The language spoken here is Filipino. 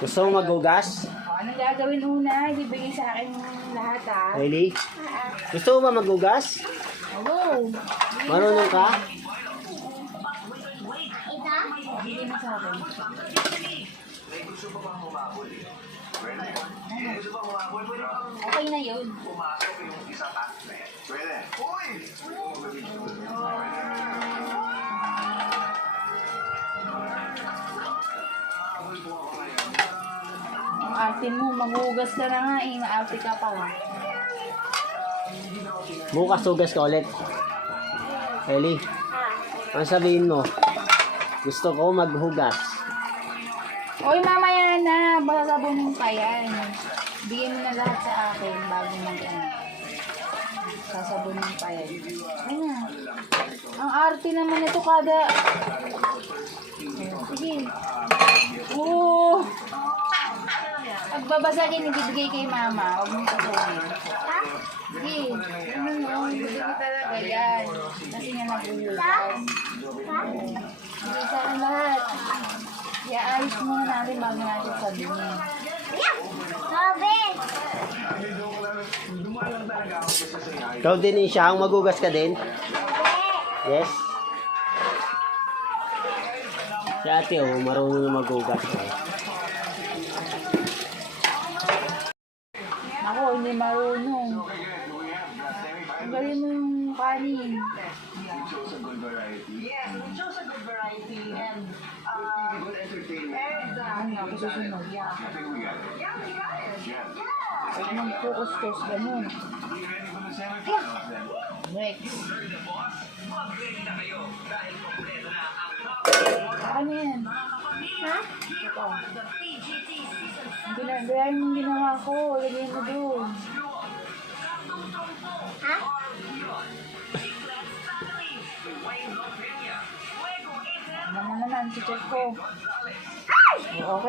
Gusto mo maghugas? Anong gagawin una? Ibibigay sa akin lahat ah. Really? Gusto mo ba maghugas? Oo. Marunong ka? Bigay mo sa akin. Okay na yun. Ang arte mo, maghugas ka na nga eh. Maarte ka pa nga. Bukas hugas ka ulit. Really? Ano sabihin mo? Gusto ko maghugas. Oy, mamaya na. Baka sabunin pa yan. Bigyan mo na lahat sa akin bago mag-ano. Sasabunin pa yan. Ayun na. Ang arte naman ito kada... Sige. Oo. Pagbabasagin, ibibigay kay mama. Huwag mong sasabihin. Sige. Bibigay talaga yan. Kasi nga nag-uulog. Bigay sa akin lahat. I-ayos muna natin bago natin sabihin. Ikaw din siya, maghugas ka din? Yes? Si ate, marunong na maghugas. Ako, hindi marunong. Ang galing mo yung kanin. Ano ako susunod? Mag-focus-focus ganun. Next. Ano yan? Ha? Ito. Gaya yung ginawa ko. Lagay mo doon. Ha? Ano naman, check ko. Okay.